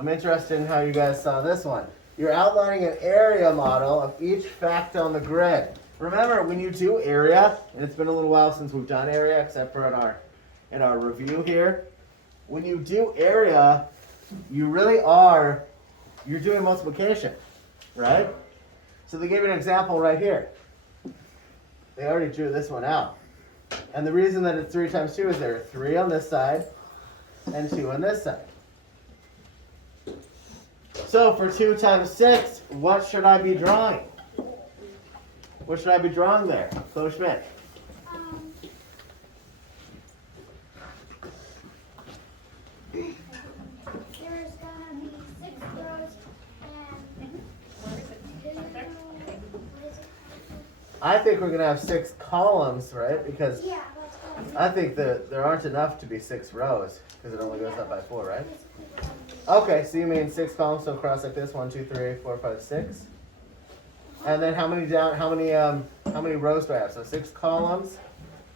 I'm interested in how you guys saw this one. You're outlining an area model of each fact on the grid. Remember, when you do area, and it's been a little while since we've done area, except for in our review here. When you do area, you really are, you're doing multiplication, right? So they gave you an example right here. They already drew this one out. And the reason that it's 3 times 2 is there are 3 on this side and 2 on this side. So for 2 times 6, what should I be drawing? What should I be drawing there? Chloe Schmidt. There's gonna be 6 rows and I think we're gonna have 6 columns, right? Because yeah, that's what I think that there aren't enough to be 6 rows because it only goes up by 4, right? Okay, so you mean 6 columns, so across like this: 1, 2, 3, 4, 5, 6. And then how many down? How many rows do I have? So 6 columns.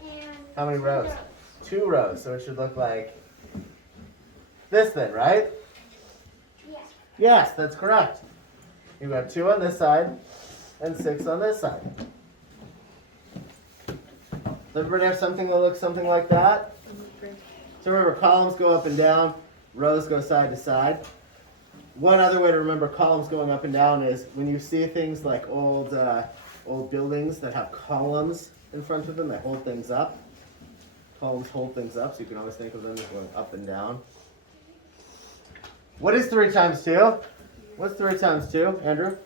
and How many rows? 2 rows. So it should look like this then, right? Yeah. Yes, that's correct. You've got 2 on this side and 6 on this side. Does everybody have something that looks something like that? So remember, columns go up and down, rows go side to side. One other way to remember columns going up and down is when you see things like old buildings that have columns in front of them that hold things up. Columns hold things up, so you can always think of them as going up and down. What is 3 times 2? What's 3 times 2, Andrew?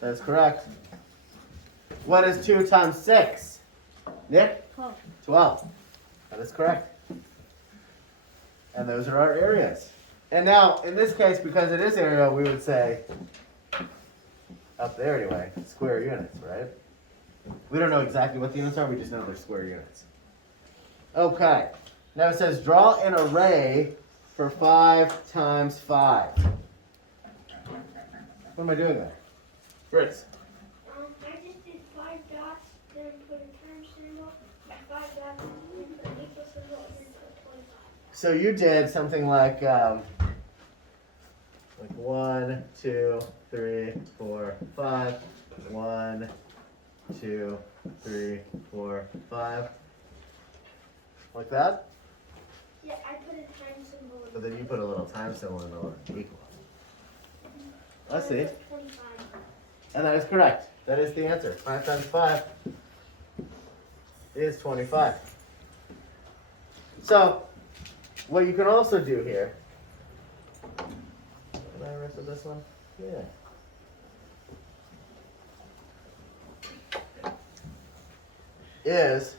That is correct. What is 2 times 6? Nick? 12. That is correct. And those are our areas. And now, in this case, because it is area, we would say, up there anyway, square units, right? We don't know exactly what the units are, we just know they're square units. Okay. Now it says, draw an array for 5 times 5. What am I doing there? Fritz. I just did 5 dots, then put a times symbol, and 5 dots, and then put an equal symbol, and then put 25. So you did something like 1, 2, 3, 4, 5. 1, 2, 3, 4, 5. Like that? Yeah, I put a times symbol. But then you put a little time symbol in the equal. I see. 25. And that is correct. That is the answer. 5 times 5 is 25. So, what you can also do here, can I erase this one? Yeah. Is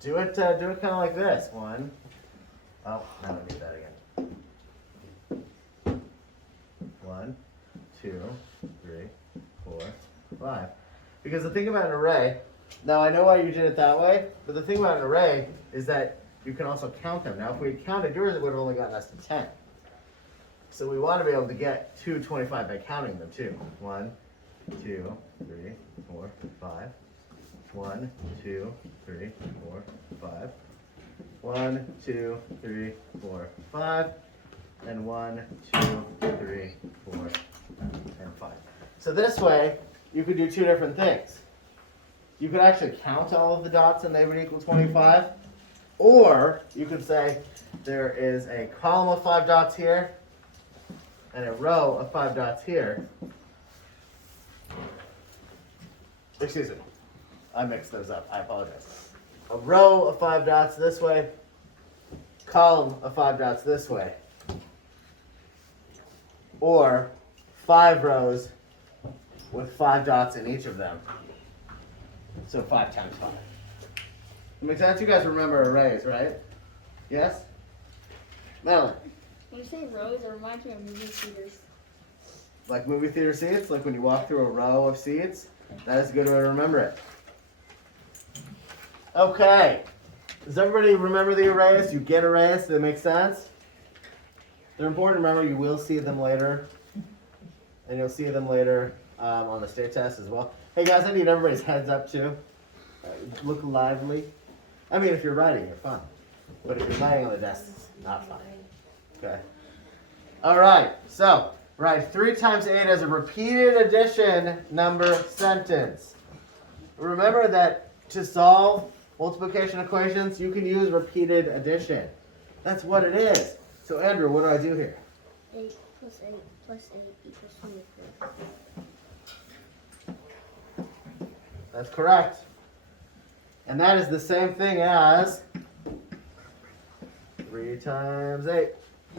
do it kind of like this. 1. Oh, I don't need that again. 1, 2, 3, 4, 5. Because the thing about an array, now I know why you did it that way, but the thing about an array is that you can also count them. Now if we had counted yours, it would have only gotten us to 10. So we want to be able to get to 25 by counting them too. 1, 2, 3, 4, 5. 1, 2, 3, 4, 5. 1, 2, 3, 4, 5. And 1, 2, 3, 4, and 5. So this way, you could do 2 different things. You could actually count all of the dots and they would equal 25. Or you could say there is a column of 5 dots here and a row of 5 dots here. Excuse me, I mixed those up, I apologize. A row of 5 dots this way, column of 5 dots this way. Or 5 rows with 5 dots in each of them. So 5 times 5. That makes sense? You guys remember arrays, right? Yes? Madeline? When you say rows, it reminds me of movie theaters. Like movie theater seats? Like when you walk through a row of seats? That is a good way to remember it. Okay. Does everybody remember the arrays? You get arrays? Does that make sense? They're important to remember. You will see them later. And you'll see them later on the state test as well. Hey guys, I need everybody's heads up too. Look lively. I mean, if you're writing, you're fine. But if you're laying on the desk, it's not fine. Okay? All right, so write 3 times 8 as a repeated addition number sentence. Remember that to solve multiplication equations, you can use repeated addition. That's what it is. So Andrew, what do I do here? 8 plus 8 plus 8 equals 24. That's correct. And that is the same thing as 3 times 8,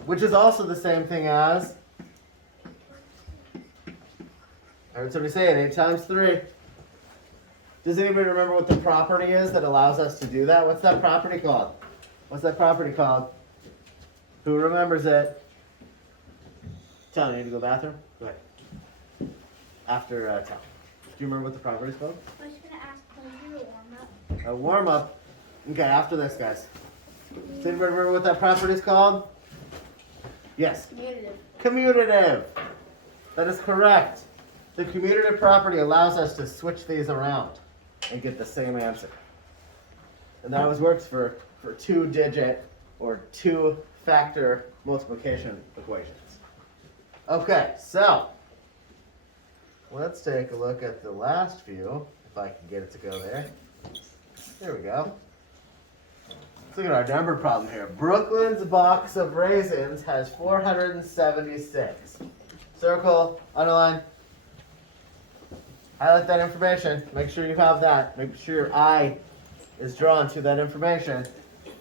which is also the same thing as, I heard somebody say it, 8 times 3. Does anybody remember what the property is that allows us to do that? What's that property called? What's that property called? Who remembers it? Tell me, you need to go to the bathroom? Go ahead. After Tom. Do you remember what the property is called? I was gonna ask, can we do a warm-up? A warm up. Okay, after this, guys. Does anybody remember what that property is called? Yes. Commutative. Commutative. That is correct. The commutative property allows us to switch these around and get the same answer. And that always works for 2-digit or 2-factor multiplication equations. Okay, so let's take a look at the last few, if I can get it to go there. There we go. Let's look at our number problem here. Brooklyn's box of raisins has 476. Circle, underline, highlight that information. Make sure you have that. Make sure your eye is drawn to that information.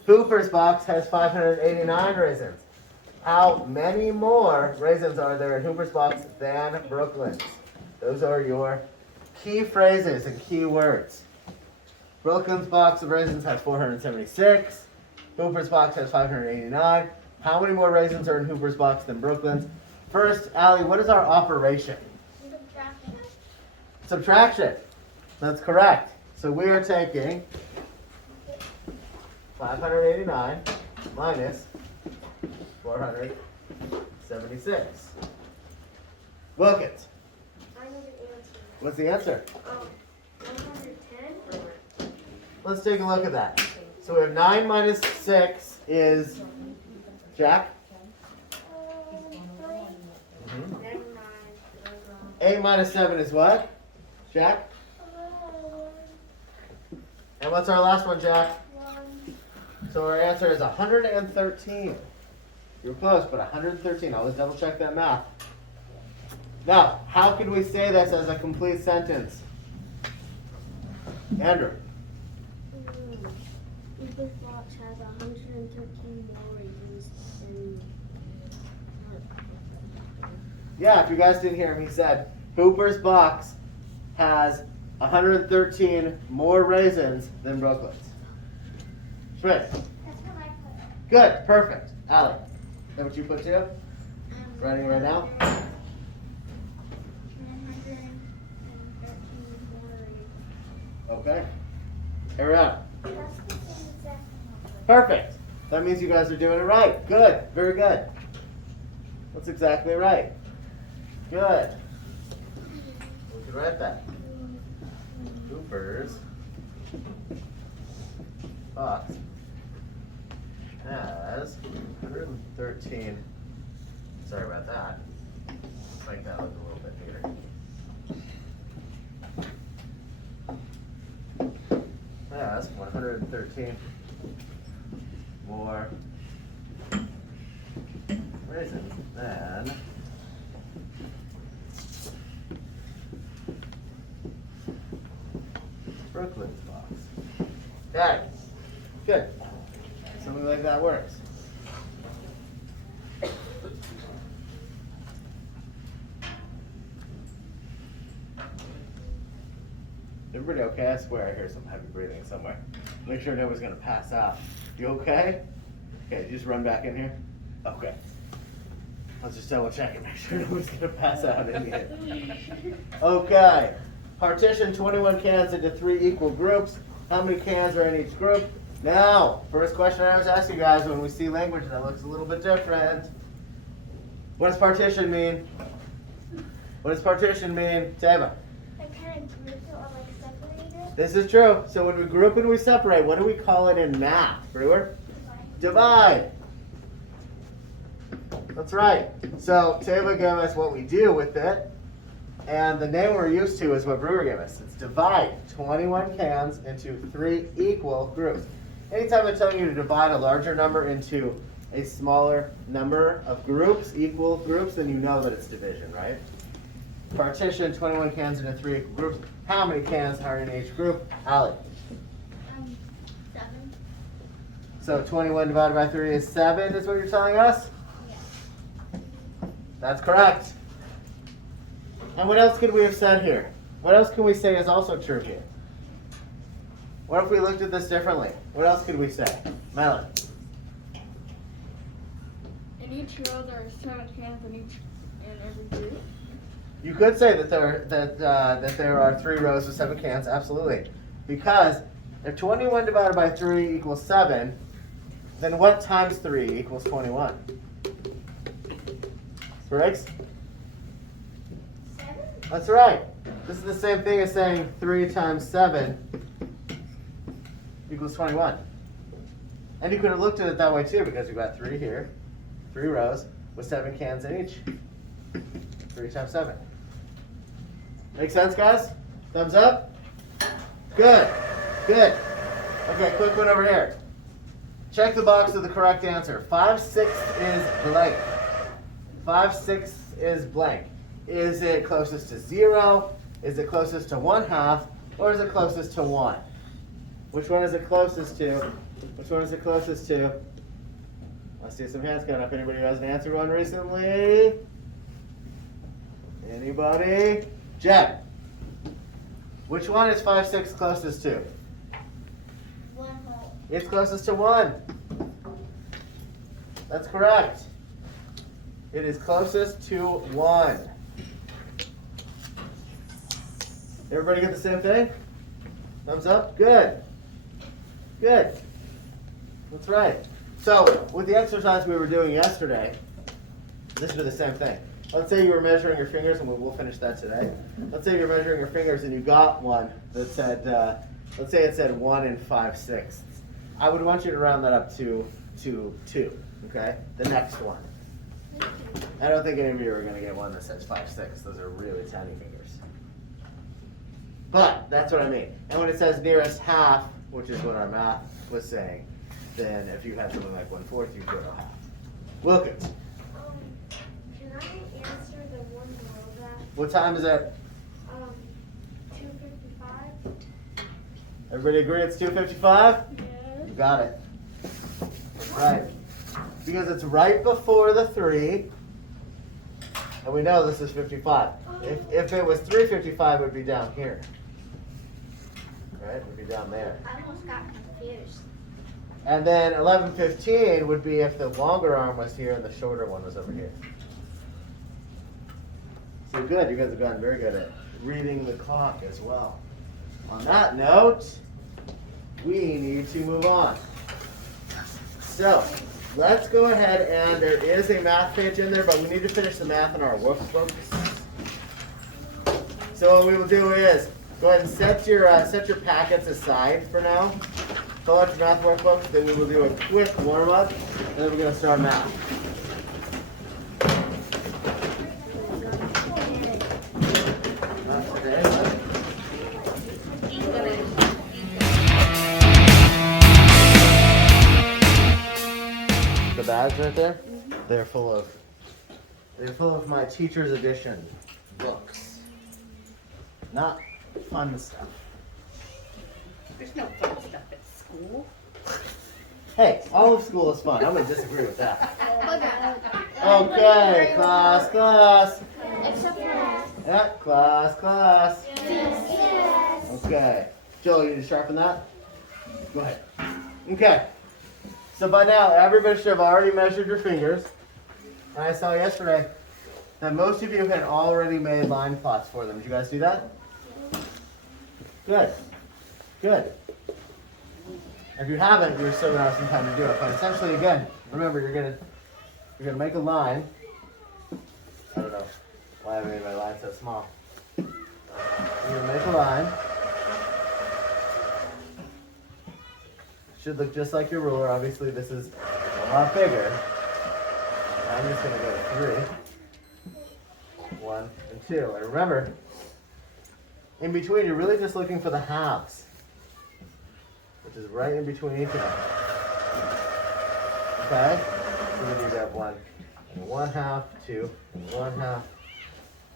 Hooper's box has 589 raisins. How many more raisins are there in Hooper's box than Brooklyn's? Those are your key phrases and key words. Brooklyn's box of raisins has 476. Hooper's box has 589. How many more raisins are in Hooper's box than Brooklyn's? First, Allie, what is our operation? Subtraction. That's correct. So we are taking 589 minus 476. Wilkins, I know the answer. what's the answer? 110? Let's take a look at that. So we have 9 minus 6 is Jack? 8 minus 7 is what? Jack? And what's our last one, Jack? So our answer is 113. You were close, but 113. Always double check that math. Now, how could we say this as a complete sentence? Andrew. Hooper's box has 113 more raisins than. Yeah, if you guys didn't hear him, he said Hooper's box has 113 more raisins than Brooklyn's. Schmidt. That's what I put. Good, perfect. Allie, is that what you put too? Writing right now? 113 more raisins. Okay. Ariana. That's the same exact one. Perfect. That means you guys are doing it right. Good, very good. That's exactly right. Good. We can write that. Hooper's box has 113. Sorry about that. Let's make that look a little bit neater. Has 113 more raisins than Brooklyn's box. Okay, good. Something like that works. Everybody okay? I swear I hear some heavy breathing somewhere. Make sure nobody's gonna pass out. You okay? Okay, did you just run back in here? Okay. Let's just double check and make sure nobody's gonna pass out in here. Okay. Partition 21 cans into 3 equal groups. How many cans are in each group? Now, first question I always ask you guys when we see language that looks a little bit different. What does partition mean? What does partition mean? Tava. Like kind of group it or like separate it. This is true. So when we group and we separate, what do we call it in math, Brewer? Divide. That's right. So Teva gave us what we do with it. And the name we're used to is what Brewer gave us. It's divide 21 cans into 3 equal groups. Anytime I'm telling you to divide a larger number into a smaller number of groups, equal groups, then you know that it's division, right? Partition 21 cans into 3 equal groups. How many cans are in each group? Allie. 7. So 21 divided by 3 is 7 is what you're telling us? Yes. That's correct. And what else could we have said here? What else can we say is also true here? What if we looked at this differently? What else could we say? Madeline. In each row there are 7 cans in every group. You could say that there are 3 rows with 7 cans, absolutely. Because if 21 divided by 3 equals 7, then what times 3 equals 21? Briggs? 7? That's right. This is the same thing as saying 3 times 7 equals 21. And you could have looked at it that way too, because you've got 3 here, 3 rows with 7 cans in each. 3 times 7. Make sense, guys? Thumbs up? Good. Good. Okay, quick one over here. Check the box with the correct answer. 5/6 is blank. 5/6 is blank. Is it closest to 0? Is it closest to 1/2? Or is it closest to 1? Which one is it closest to? Which one is it closest to? Let's see some hands going up. Anybody who hasn't answered one recently? Anybody? Jen. Which one is 5/6 closest to? 1 whole. It's closest to 1. That's correct. It is closest to 1. Everybody get the same thing? Thumbs up? Good. Good. That's right. So, with the exercise we were doing yesterday, this was the same thing. Let's say you were measuring your fingers, and we'll finish that today. Let's say you're measuring your fingers and you got one that said, let's say it said 1 5/6. I would want you to round that up to 2, okay? The next one. I don't think any of you are going to get one that says 5/6. Those are really tiny fingers. But that's what I mean. And when it says nearest half, which is what our math was saying, then if you had something like 1/4, you'd go to half. Wilkins, Can I answer the one below that? what time is it? 2:55? Everybody agree it's 2:55? Yes. You got it. Right. Because it's right before the 3, and we know this is 55. If it was 3:55, it would be down here. Right? It would be down there. I almost got confused. And then 11:15 would be if the longer arm was here and the shorter one was over here. So good, you guys have gotten very good at reading the clock as well. On that note, we need to move on. So, let's go ahead, and there is a math page in there, but we need to finish the math in our workbooks. So what we will do is, go ahead and set your packets aside for now. Fill out your math workbooks, then we will do a quick warm-up, and then we're going to start math. Not today, but the bags right there, they're full of my teacher's edition books. Not fun stuff. There's no fun stuff at school. Hey, all of school is fun. I'm going to disagree with that. Look Okay, class. Except for Yeah, class. Yes. Okay. Joel, you need to sharpen that? Go ahead. Okay. So by now, everybody should have already measured your fingers. And I saw yesterday that most of you had already made line plots for them. Did you guys do that? Good. Good. If you haven't, you're still gonna have some time to do it. But essentially, again, remember you're gonna make a line. I don't know why I made my line so small. You're gonna make a line. Should look just like your ruler. Obviously, this is a lot bigger. I'm just going to go to 3, 1, and 2. And remember, in between, you're really just looking for the halves, which is right in between each of them. Okay? So we do that 1 and 1/2, 2 and 1/2,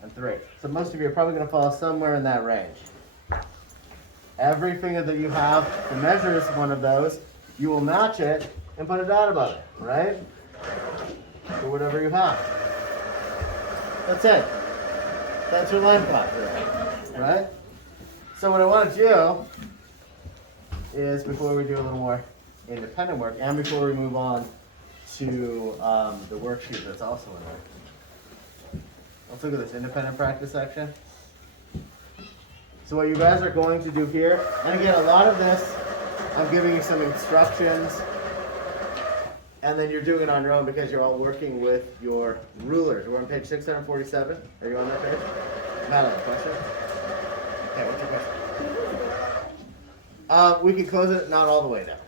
and 3. So most of you are probably going to fall somewhere in that range. Every finger that you have that measures one of those, you will match it and put a dot above it, right? For whatever you have. That's it. That's your line plot, right? So what I want to do is, before we do a little more independent work, and before we move on to the worksheet that's also in there, let's look at this independent practice section. So what you guys are going to do here, and again, a lot of this, I'm giving you some instructions, and then you're doing it on your own because you're all working with your rulers. We're on page 647. Are you on that page? Madeline, question? Okay, what's your question? We can close it, not all the way down.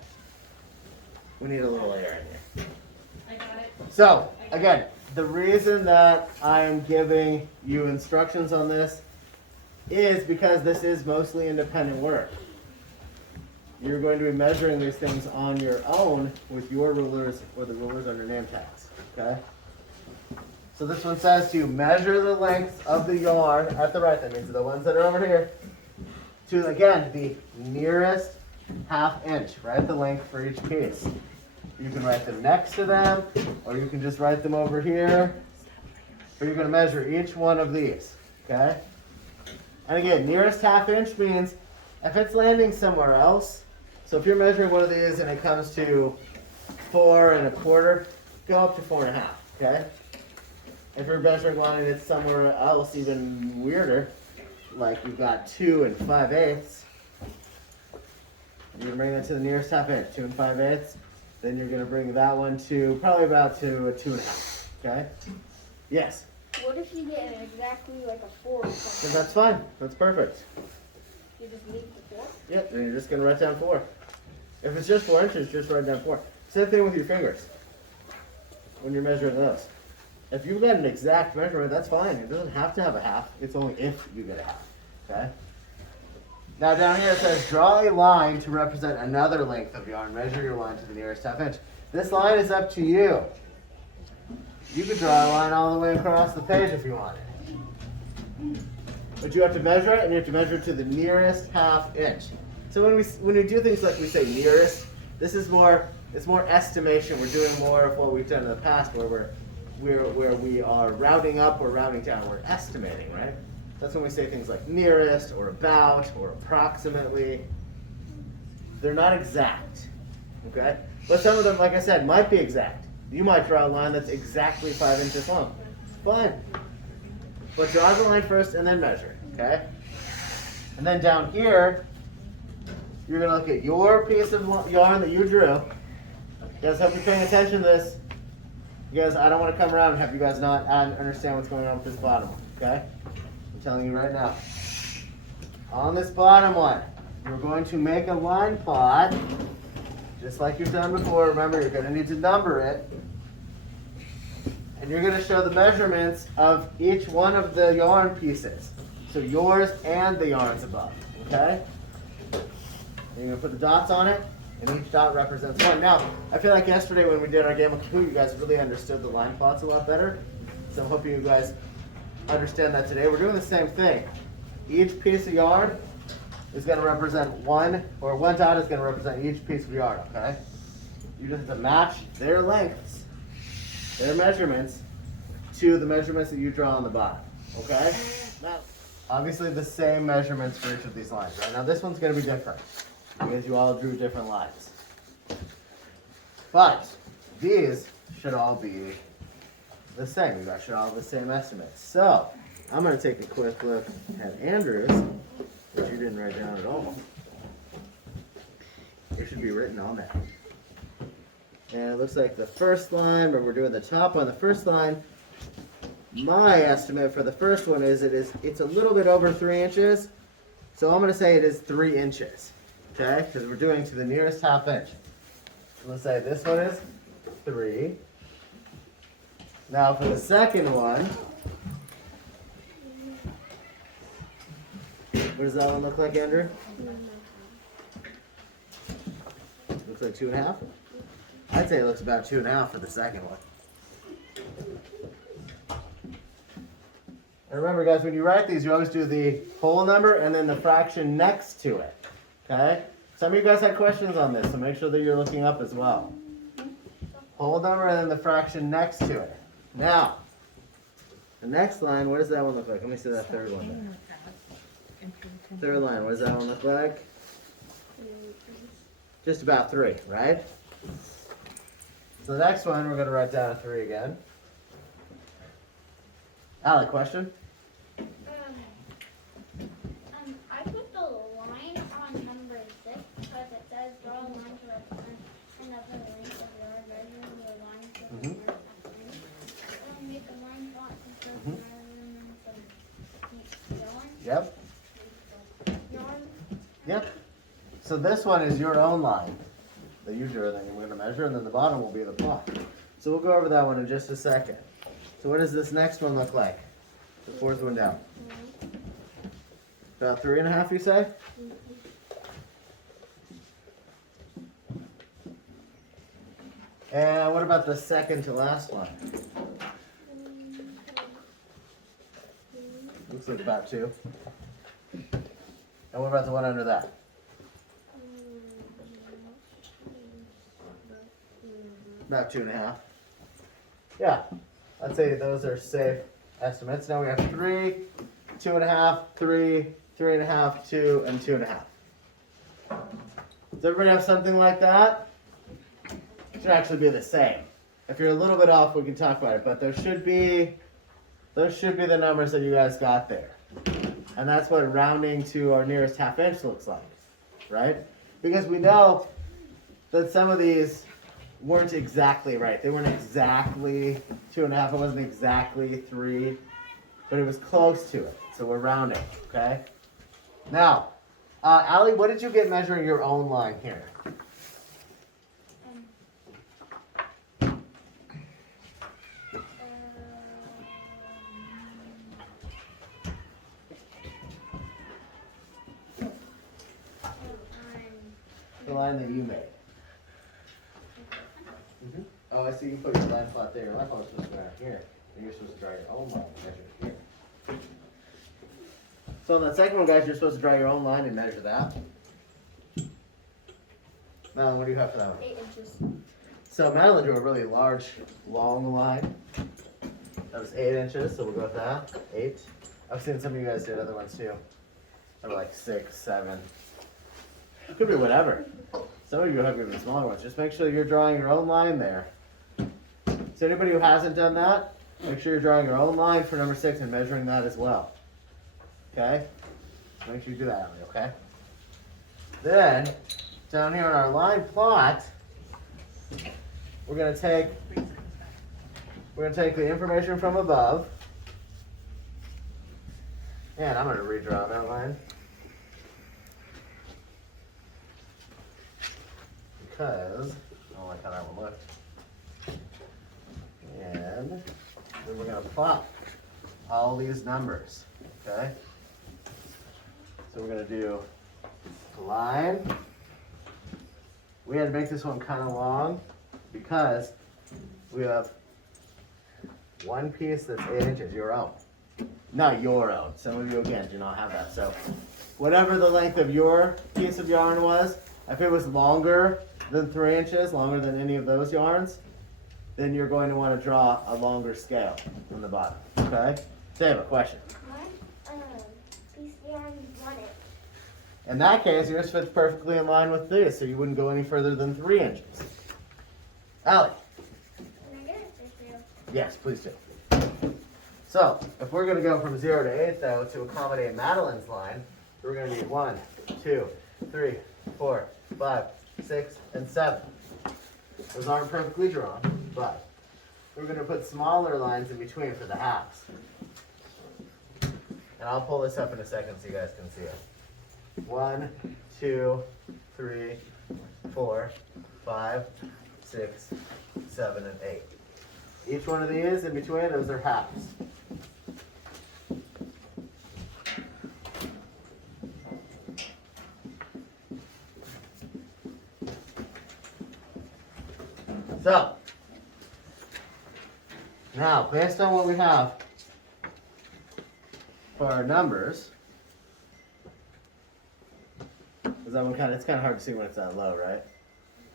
We need a little air in here. I got it. So, again, the reason that I'm giving you instructions on this is because this is mostly independent work. You're going to be measuring these things on your own with your rulers or the rulers on your name tags, okay? So this one says to measure the length of the yarn at the right, that means the ones that are over here, to, again, the nearest 1/2 inch, right? The length for each piece. You can write them next to them, or you can just write them over here, or you're going to measure each one of these, okay? And again, nearest 1/2 inch means if it's landing somewhere else, so if you're measuring one of these and it comes to 4 1/4, go up to 4 1/2, okay? If you're measuring one and it's somewhere else even weirder, like you've got 2 5/8, you're going to bring that to the nearest 1/2 inch, 2 5/8, then you're going to bring that one to probably about to a 2 1/2, okay? Yes? What if you get exactly like a 4 or Then something? that's fine, that's perfect. You just leave the 4? Yep, then you're just going to write down 4. If it's just 4 inches, just write down 4. Same thing with your fingers when you're measuring those. If you've got an exact measurement, that's fine. It doesn't have to have a 1/2. It's only if you get a 1/2, okay? Now down here it says, draw a line to represent another length of yarn. Measure your line to the nearest 1/2 inch. This line is up to you. You could draw a line all the way across the page if you wanted. But you have to measure it, and you have to measure it to the nearest 1/2 inch. So when we do things like we say nearest, this is more, it's more estimation. We're doing more of what we've done in the past, where we are rounding up or rounding down. We're estimating, right? That's when we say things like nearest or about or approximately. They're not exact, okay? But some of them, like I said, might be exact. You might draw a line that's exactly 5 inches long. Fine. But draw the line first and then measure, okay? And then down here, you're going to look at your piece of yarn that you drew. You guys have to be paying attention to this, because I don't want to come around and have you guys not understand what's going on with this bottom one, okay? I'm telling you right now. On this bottom one, you're going to make a line plot, just like you've done before. Remember, you're going to need to number it. And you're going to show the measurements of each one of the yarn pieces. So yours and the yarns above, okay? And you're going to put the dots on it, and each dot represents one. Now, I feel like yesterday when we did our game of Kahoot, you guys really understood the line plots a lot better. So I'm hoping you guys understand that today. We're doing the same thing. Each piece of yarn is going to represent one dot is going to represent each piece of yarn, okay? You just have to match their lengths, their measurements, to the measurements that you draw on the bottom, okay? Now, obviously the same measurements for each of these lines, right? Now this one's going to be different, because you all drew different lines. But these should all be the same. You guys should all have the same estimates. So I'm going to take a quick look at Andrew's, which you didn't write down at all. It should be written on that. And it looks like the first line, but we're doing the top one. The first line, my estimate for the first one is it's a little bit over 3 inches. So I'm going to say it is 3 inches. Okay? Because we're doing to the nearest 1/2 inch. So let's say this one is 3. Now for the second one, what does that one look like, Andrew? Looks like 2.5? I'd say it looks about 2.5 for the second one. And remember guys, when you write these, you always do the whole number and then the fraction next to it. Okay? Some of you guys had questions on this, so make sure that you're looking up as well. Whole number and then the fraction next to it. Now, the next line, what does that one look like? Let me see that third one there. Third line, what does that one look like? Just about 3, right? So the next one, we're going to write down a 3 again. Allie, question? I put the line on number 6 because it says draw a line to represent another length of yard, measuring the line to the nearest half inch. And make a line font instead of measuring some yarn. Yep. Yarn. Yep. So this one is your own line that you drew, and then we're going to measure, and then the bottom will be the plot. So we'll go over that one in just a second. So what does this next one look like? The fourth one down. About 3.5, you say? And what about the second to last one? Looks like about 2. And what about the one under that? About 2.5. Yeah, I'd say those are safe estimates. Now we have 3, 2.5, 3, 3.5, 2, and 2.5. Does everybody have something like that? It should actually be the same. If you're a little bit off, we can talk about it, but those should be the numbers that you guys got there. And that's what rounding to our nearest half inch looks like, right? Because we know that some of these weren't exactly right. They weren't exactly 2.5. It wasn't exactly 3, but it was close to it. So we're rounding, okay? Now, Allie, what did you get measuring your own line here? The line that you made. Oh, I see you put your line plot there. Your line plot was supposed to go out here. And you're supposed to draw your own line and measure it here. So on that second one, guys, you're supposed to draw your own line and measure that. Madeline, what do you have for that one? 8 inches. So Madeline drew a really large, long line. That was 8 inches, so we'll go with that. 8. I've seen some of you guys did other ones too. They were like 6, 7. It could be whatever. Some of you have even smaller ones. Just make sure you're drawing your own line there. So anybody who hasn't done that, make sure you're drawing your own line for number 6 and measuring that as well. Okay? Make sure you do that, Emily, okay? Then, down here on our line plot, we're gonna take the information from above, and I'm gonna redraw that line. Because I don't like how that one looked. And then we're going to plot all these numbers, okay? So we're going to do a line. We had to make this one kind of long because we have one piece that's 8 inches, your own. Not your own. Some of you, again, do not have that. So whatever the length of your piece of yarn was, if it was longer than 3 inches, longer than any of those yarns, then you're going to want to draw a longer scale on the bottom, okay? Dave, a question. Piece of yarn want it. In that case, yours fits perfectly in line with this, so you wouldn't go any further than 3 inches. Allie? Can I get it for you? Yes, please do. So, if we're going to go from 0 to 8, though, to accommodate Madeline's line, we're going to need 1, 2, 3, 4, 5, 6, and 7. Those aren't perfectly drawn, but we're going to put smaller lines in between for the halves. And I'll pull this up in a second so you guys can see it. 1, 2, 3, 4, 5, 6, 7, and 8. Each one of these in between, those are halves. So, now, based on what we have for our numbers, because that one it's kind of hard to see when it's that low, right?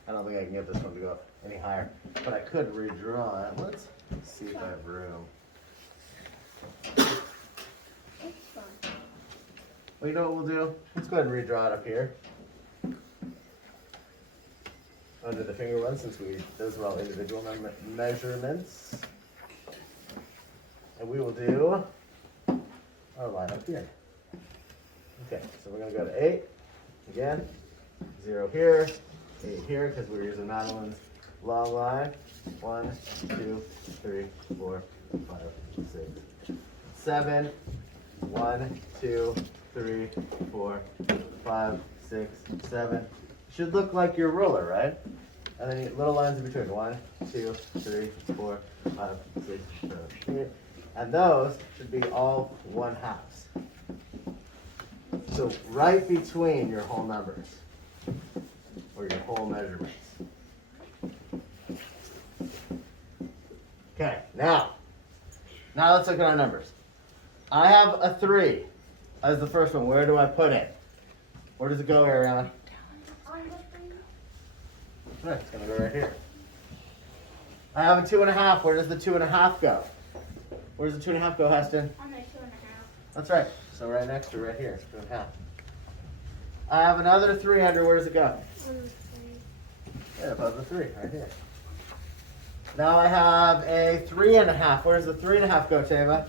I don't think I can get this one to go up any higher, but I could redraw it. Let's see if I have room. It's fun. Well, you know what we'll do? Let's go ahead and redraw it up here. Under the finger one, since those are all individual measurements. And we will do our line up here. Okay, so we're going to go to 8 again, 0 here, 8 here, because we're using Madeline's long line. 1, 2, 3, 4, 5, 6, 7. 1, 2, 3, 4, 5, 6, 7. Should look like your ruler, right? And then little lines in between. 1, 2, 3, 4, 5, 6, 7, 8. And those should be all 1/2s. So right between your whole numbers, or your whole measurements. Okay, now let's look at our numbers. I have a 3 as the first one. Where do I put it? Where does it go, Ariana? On the thing. Right, it's gonna go right here. I have a 2.5. Where does the 2.5 go? Where does the 2.5 go, Heston? On the 2.5. That's right. So right next to right here, 2.5. I have another 3 under. Where does it go? Yeah, above the 3, right here. Now I have a 3.5. Where does the 3.5 go, Tava?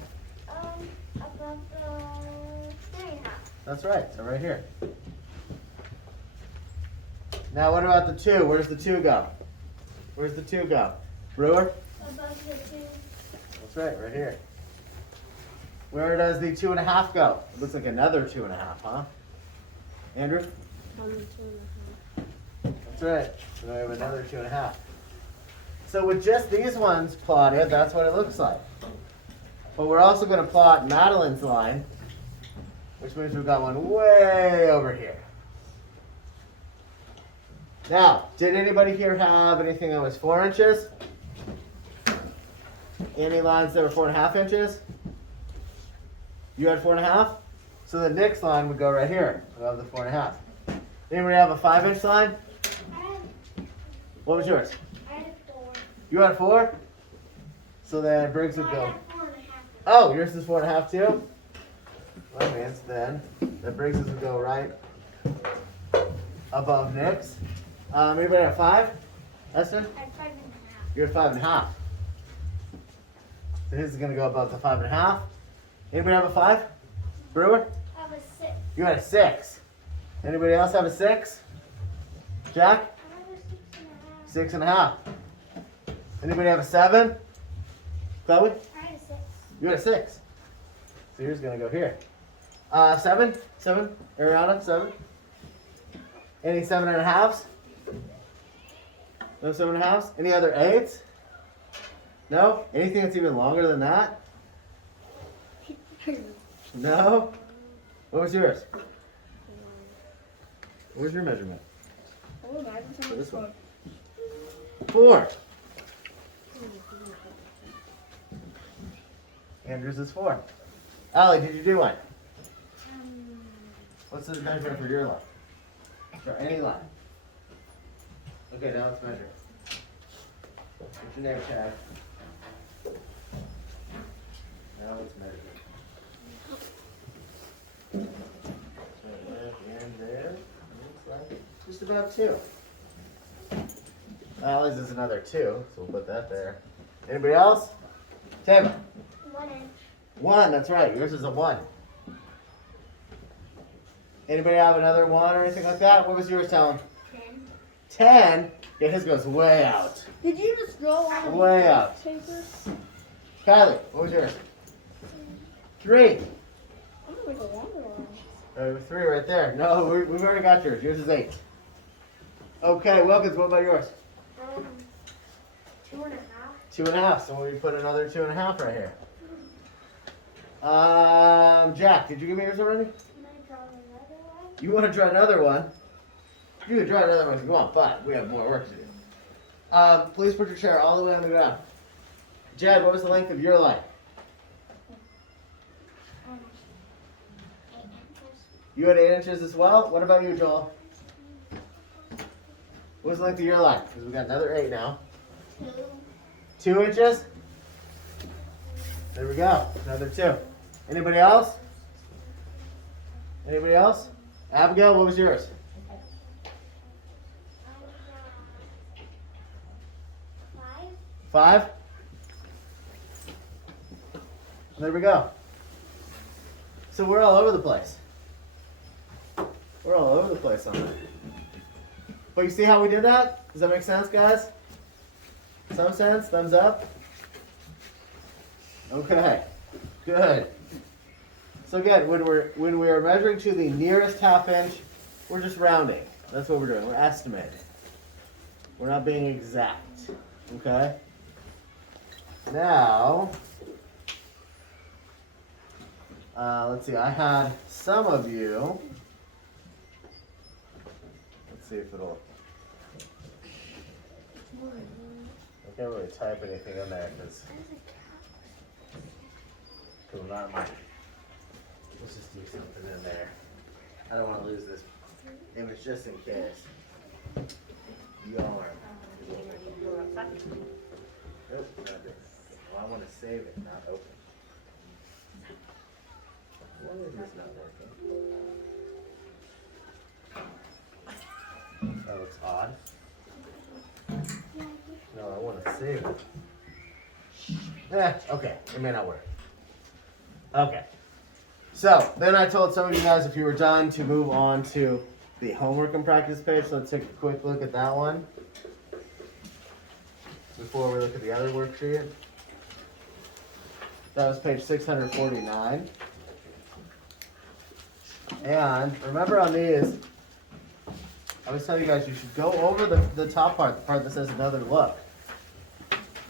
Above the 3.5. That's right. So right here. Now what about the 2? Where does the 2 go? Where's the 2 go? Brewer? Above the 2. That's right, right here. Where does the 2.5 go? It looks like another 2.5, huh? Andrew? On the 2.5. That's right. So we have another 2.5. So with just these ones plotted, that's what it looks like. But we're also going to plot Madeline's line, which means we've got one way over here. Now, did anybody here have anything that was 4 inches? Any lines that were 4.5 inches? You had 4.5? So the next line would go right here, above the 4.5. Anybody have a 5-inch line? What was yours? I had 4. You had 4? So then Briggs would I go. had 4.5. Oh, yours is 4.5 too? Well, that means then that Briggs would go right above Nick's. Anybody have 5? Esther? I had 5.5. You're at 5.5. So his is going to go above the 5.5. Anybody have a 5? Brewer? I have a 6. You had a 6. Anybody else have a 6? Jack? I had a 6.5. 6.5. Anybody have a 7? Chloe? I had a 6. You had a 6. So yours is going to go here. 7? 7? Ariana? 7? Any 7.5s? No 7.5s? Any other 8s? No? Anything that's even longer than that? No? What was yours? What was your measurement? Oh, I just For have this this one. 4. Andrew's is 4. Allie, did you do one? What's the measurement for your line? For any line. Okay, now let's measure. What's your name tag? Now let's measure. So there and there. Looks like just about 2. Allie's is another 2, so we'll put that there. Anybody else? Tim. 1 inch. 1, that's right. Yours is a 1. Anybody have another 1 or anything like that? What was yours, Talon? 10. 10? Yeah, his goes way out. Did you just draw on Way out. paper? Kylie, what was yours? 3. I'm gonna make a longer one. 3 right there. No, we've already got yours. Yours is 8. Okay, Wilkins, what about yours? 2.5. 2.5. So we put another 2.5 right here. Jack, did you give me yours already? Can I draw another one? You want to draw another one? You can draw another one if you want, but we have more work to do. Please put your chair all the way on the ground. Jed, what was the length of your line? 8 inches. You had 8 inches as well? What about you, Joel? What was the length of your line? Because we got another 8 now. 2. 2 inches? There we go. Another 2. Anybody else? Anybody else? Abigail, what was yours? 5. 5? There we go. So we're all over the place. We're all over the place on that. But you see how we did that? Does that make sense, guys? Some sense? Thumbs up? Okay. Good. So again, when we are measuring to the nearest half inch, we're just rounding. That's what we're doing. We're estimating. We're not being exact. Okay? Now, let's see. I had some of you. Let's see if it'll. I can't really type anything in there because I'm not. Let's just do something in there. I don't want to lose this image just in case. Yarn. Nope, not this. Well, I want to save it, not open. Why is this not working? That looks odd. No, I want to save it. Okay, it may not work. Okay. So, then I told some of you guys if you were done to move on to the homework and practice page. So let's take a quick look at that one before we look at the other worksheet. That was page 649. And remember on these, I always tell you guys you should go over the top part, the part that says another look.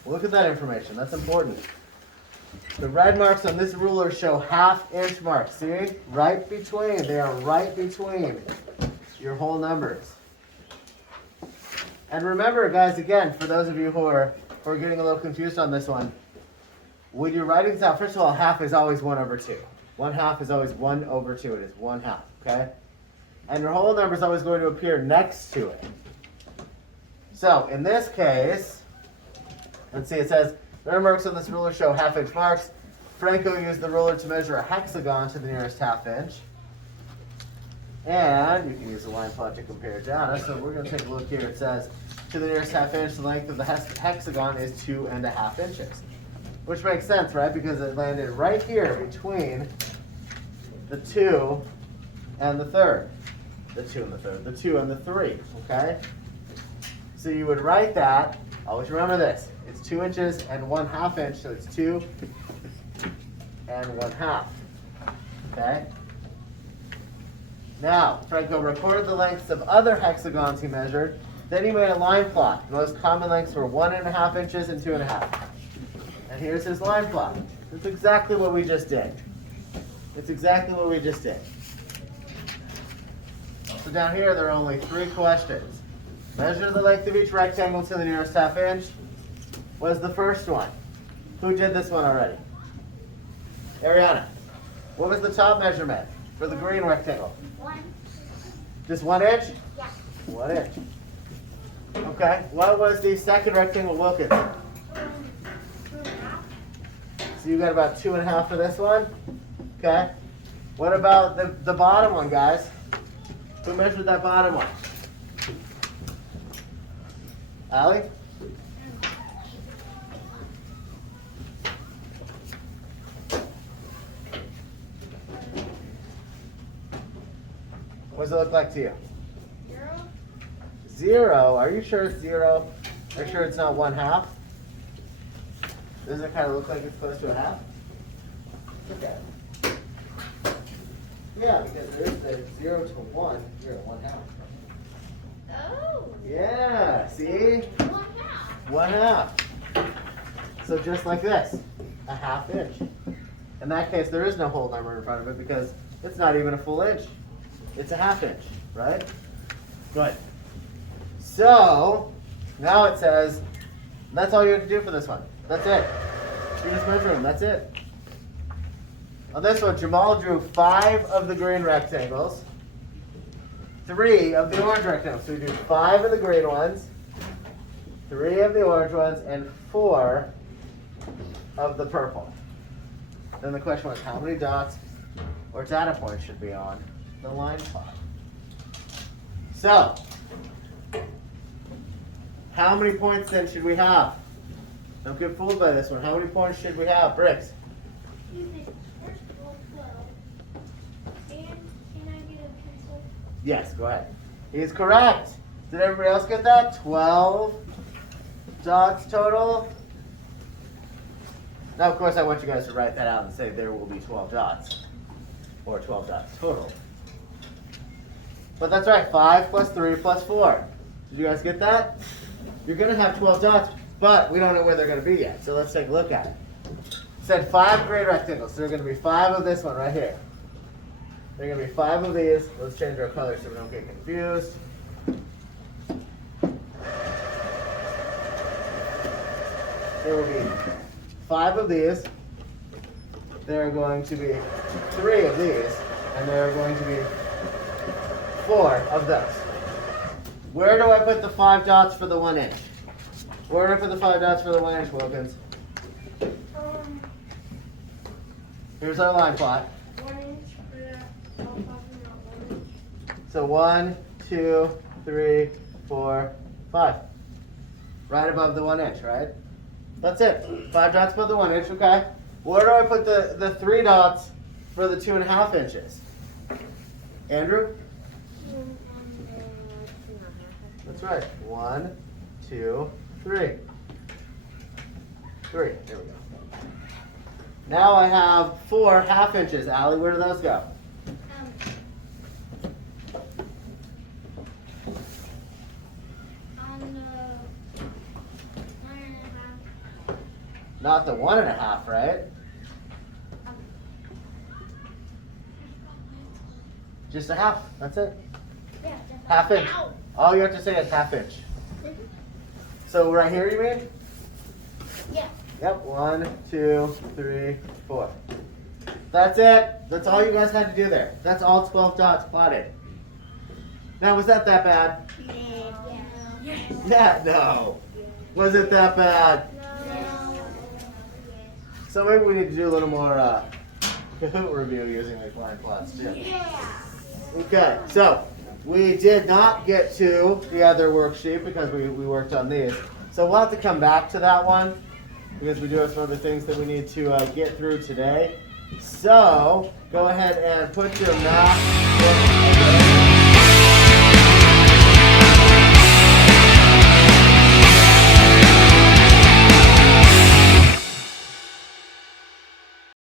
Look at that information, that's important. The red marks on this ruler show half-inch marks. See? Right between. They are right between your whole numbers. And remember, guys, again, for those of you who are getting a little confused on this one, when you're writing this out, first of all, half is always 1/2. 1/2 is always 1/2. It is 1/2, okay? And your whole number is always going to appear next to it. So, in this case, let's see, it says, the marks on this ruler show half-inch marks. Franco used the ruler to measure a hexagon to the nearest half-inch. And you can use a line plot to compare data. So we're going to take a look here. It says, to the nearest half-inch, the length of the hexagon is 2.5 inches. Which makes sense, right? Because it landed right here between the 2 and the 3rd. The 2 and the 3rd. The 2 and the 3, okay? So you would write that. Always remember this. It's 2 inches and 1/2 inch, so it's 2 and 1/2. Okay? Now, Franco recorded the lengths of other hexagons he measured. Then he made a line plot. The most common lengths were 1.5 inches and 2.5. And here's his line plot. It's exactly what we just did. It's exactly what we just did. So down here, there are only 3 questions. Measure the length of each rectangle to the nearest half-inch was the first one. Who did this one already? Ariana. What was the top measurement for the green rectangle? 1. Just 1 inch? Yeah. 1 inch. Okay. What was the second rectangle, Wilkins? 2.5. So you got about 2.5 for this one? Okay. What about the bottom one, guys? Who measured that bottom one? Allie? What does it look like to you? 0. 0? Are you sure it's 0? Are you sure it's not 1/2? Doesn't it kind of look like it's close to a half? Okay. Yeah, because there is the 0 to 1, 0 to 1/2. Oh. Yeah, see? 1/2. 1/2. So just like this, a ½ inch. In that case, there is no whole number in front of it because it's not even a full inch. It's a ½ inch, right? Good. So now it says, that's all you have to do for this one. That's it. You just measure them, that's it. On this one, Jamal drew 5 of the green rectangles, 3 of the orange rectangles. So we do 5 of the green ones, 3 of the orange ones, and 4 of the purple. Then the question was, how many dots or data points should be on the line plot? So, how many points then should we have? Don't get fooled by this one. How many points should we have, Bricks? You think first of all 12. And can I get a pencil? Yes, go ahead. He's correct. Did everybody else get that? 12 dots total. Now, of course, I want you guys to write that out and say there will be 12 dots. Or 12 dots total. But that's right, 5 plus 3 plus 4. Did you guys get that? You're going to have 12 dots, but we don't know where they're going to be yet. So let's take a look at it. It said 5 green rectangles. So there are going to be 5 of this one right here. There are going to be 5 of these. Let's change our color so we don't get confused. There will be 5 of these. There are going to be 3 of these. And there are going to be 4 of those. Where do I put the 5 dots for the 1 inch? Where do I put the 5 dots for the 1 inch, Wilkins? Here's our line plot. 1 inch for that. All talking about 1 inch. So 1, 2, 3, 4, 5. Right above the 1 inch, right? That's it. 5 dots above the 1 inch, okay. Where do I put the 3 dots for the 2.5 inches? Andrew? That's right. 1, 2, 3. 3. There we go. Now I have 4 ½ inches. Allie, where do those go? On the 1.5. Not the 1.5, right? Just a half. That's it. Yeah, ½ inch. Ow. All you have to say is ½ inch. So right here, you mean? Yeah. Yep. 1, 2, 3, 4. That's it. That's all you guys had to do there. That's all 12 dots plotted. Now, was that bad? Yeah. Yeah. No. Was it that bad? No. So maybe we need to do a little more Kahoot review using these line plots too. Yeah. Okay, so we did not get to the other worksheet because we worked on these. So we'll have to come back to that one because we do have some other things that we need to get through today. So go ahead and put your math